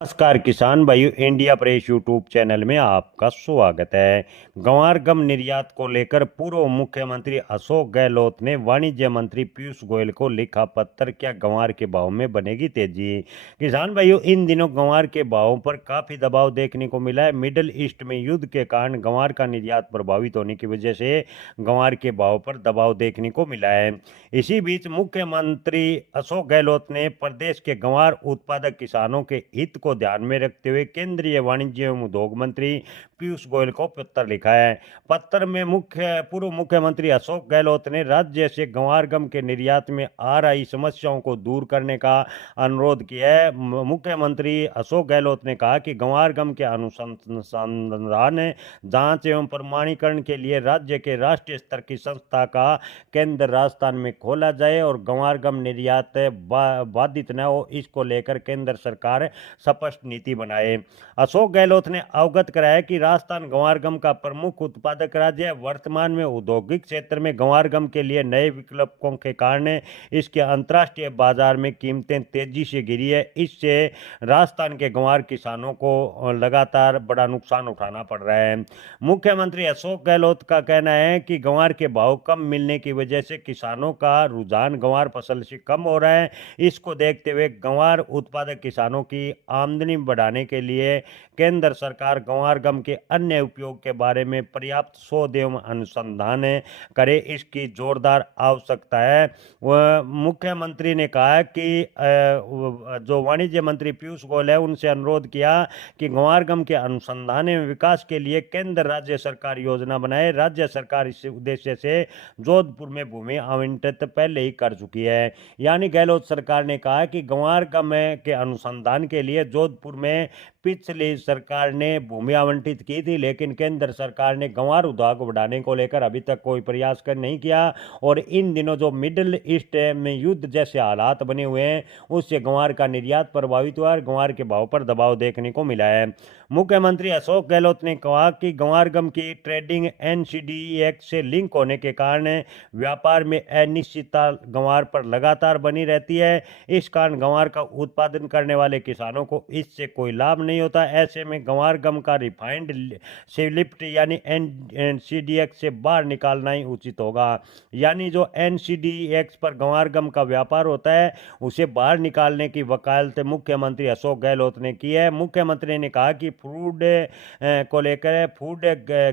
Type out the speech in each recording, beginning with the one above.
नमस्कार किसान भाइयों, इंडिया प्रेस यूट्यूब चैनल में आपका स्वागत है। गंवार गम निर्यात को लेकर पूर्व मुख्यमंत्री अशोक गहलोत ने वाणिज्य मंत्री पीयूष गोयल को लिखा पत्र। क्या गंवार के भाव में बनेगी तेजी? किसान भाइयों, इन दिनों गंवार के भावों पर काफी दबाव देखने को मिला है। मिडिल ईस्ट में युद्ध के कारण गंवार का निर्यात प्रभावित होने की वजह से गंवार के भाव पर दबाव देखने को मिला है। इसी बीच मुख्यमंत्री अशोक गहलोत ने प्रदेश के गंवार उत्पादक किसानों के हित को ध्यान में रखते हुए केंद्रीय वाणिज्य एवं उद्योग मंत्री पीयूष गोयल को पत्र लिखा है। पत्र में पूर्व मुख्यमंत्री अशोक गहलोत ने राज्य से गंवार गम के निर्यात में आ रही समस्याओं को दूर करने का अनुरोध किया है। मुख्यमंत्री अशोक गहलोत ने कहा कि गंवार गम के अनुसंधान, जांच एवं प्रमाणीकरण के लिए राज्य के राष्ट्रीय स्तर की संस्था का केंद्र राजस्थान में खोला जाए और गंवार गम निर्यात बाधित न हो, इसको लेकर केंद्र सरकार स्पष्ट नीति बनाए। अशोक गहलोत ने अवगत कराया कि राजस्थान गंवार गम का प्रमुख उत्पादक राज्य है। वर्तमान में औद्योगिक क्षेत्र में गंवार गम के लिए नए विकल्पों के कारण इसके अंतर्राष्ट्रीय बाजार में कीमतें तेजी से गिरी है। इससे राजस्थान के गंवार किसानों को लगातार बड़ा नुकसान उठाना पड़ रहा है। मुख्यमंत्री अशोक गहलोत का कहना है कि गंवार के भाव कम मिलने की वजह से किसानों का रुझान गंवार फसल से कम हो रहा है। इसको देखते हुए गंवार उत्पादक किसानों की आमदनी बढ़ाने के लिए केंद्र सरकार गंवार गम के अन्य उपयोग के बारे में पर्याप्त शोध एवं अनुसंधान करे, इसकी जोरदार आवश्यकता है। मुख्यमंत्री ने कहा कि जो वाणिज्य मंत्री पीयूष गोयल है उनसे अनुरोध किया कि गंवार गम के अनुसंधान एवं विकास के लिए केंद्र राज्य सरकार योजना बनाए। राज्य सरकार इस उद्देश्य से जोधपुर में भूमि आवंटित पहले ही कर चुकी है। यानी गहलोत सरकार ने कहा कि गंवार गम के अनुसंधान के लिए जोधपुर में पिछली सरकार ने भूमि आवंटित की थी, लेकिन केंद्र सरकार ने गंवार उद्योग बढ़ाने को लेकर अभी तक कोई प्रयास कर नहीं किया। और इन दिनों जो मिडिल ईस्ट में युद्ध जैसे हालात बने हुए हैं उससे गंवार का निर्यात प्रभावित हुआ और गंवार के भाव पर दबाव देखने को मिला है। मुख्यमंत्री अशोक गहलोत ने कहा कि गंवार गम की ट्रेडिंग एनसीडीई एक्ट से लिंक होने के कारण व्यापार में अनिश्चितता गंवार पर लगातार बनी रहती है। इस कारण गंवार का उत्पादन करने वाले किसानों को इससे कोई लाभ नहीं होता। ऐसे में गंवार गम का रिफाइंड से लिफ्ट यानी एनसीडीएक्स से बाहर निकालना ही उचित होगा। यानी जो एनसीडीएक्स पर गंवार गम का व्यापार होता है उसे बाहर निकालने की वकालत मुख्यमंत्री अशोक गहलोत ने की है। मुख्यमंत्री ने कहा कि फूड को लेकर फूड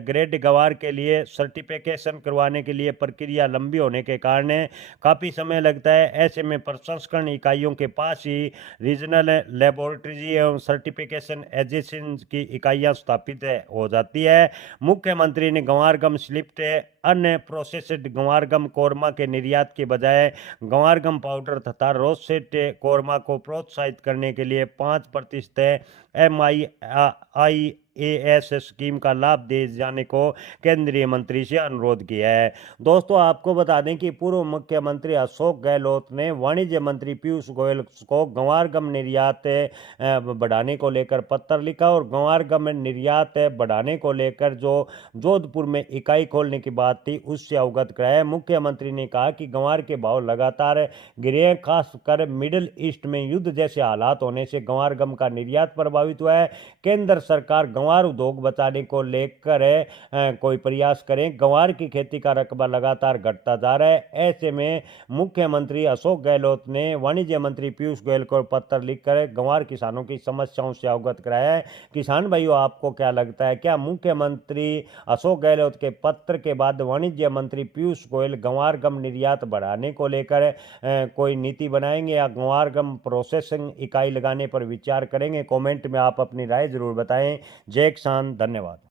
ग्रेड गंवार के लिए सर्टिफिकेशन करवाने के लिए प्रक्रिया लंबी होने के कारण काफ़ी समय लगता है। ऐसे में प्रसंस्करण इकाइयों के पास ही रीजनल लेबोरेटरी एवं सर्टिफिकेशन एजेंसी की इकाइयां स्थापित हो जाती है। मुख्यमंत्री ने गंवार गम स्लिप्ट अन्य प्रोसेस्ड गंवार गम कोरमा के निर्यात के बजाय गंवार गम पाउडर तथा रोस्टेड कोरमा को प्रोत्साहित करने के लिए 5% MIIAS स्कीम का लाभ दे जाने को केंद्रीय मंत्री से अनुरोध किया है। दोस्तों, आपको बता दें कि पूर्व मुख्यमंत्री अशोक गहलोत ने वाणिज्य मंत्री पीयूष गोयल को गंवार गम निर्यात बढ़ाने को लेकर पत्र लिखा और गंवार गम निर्यात बढ़ाने को लेकर जो जोधपुर में इकाई खोलने की बात थी उससे अवगत कराया। मुख्यमंत्री ने कहा कि गंवार के भाव लगातार गिरे हैं। खासकर मिडिल ईस्ट में युद्ध जैसे हालात होने से गंवार गम का निर्यात प्रभावित हुआ है। केंद्र सरकार गंवार उद्योग बचाने को लेकर कोई प्रयास करें। गंवार की खेती का रकबा लगातार घटता जा रहा है। ऐसे में मुख्यमंत्री अशोक गहलोत ने वाणिज्य मंत्री पीयूष गोयल को पत्र लिखकर गंवार किसानों की समस्याओं से अवगत कराया है। किसान भाइयों, आपको क्या लगता है, क्या मुख्यमंत्री अशोक गहलोत के पत्र के बाद वाणिज्य मंत्री पीयूष गोयल गंवार गम निर्यात बढ़ाने को लेकर कोई नीति बनाएंगे या गंवार गम प्रोसेसिंग इकाई लगाने पर विचार करेंगे? कमेंट में आप अपनी राय जरूर बताएं। जय किसान, धन्यवाद।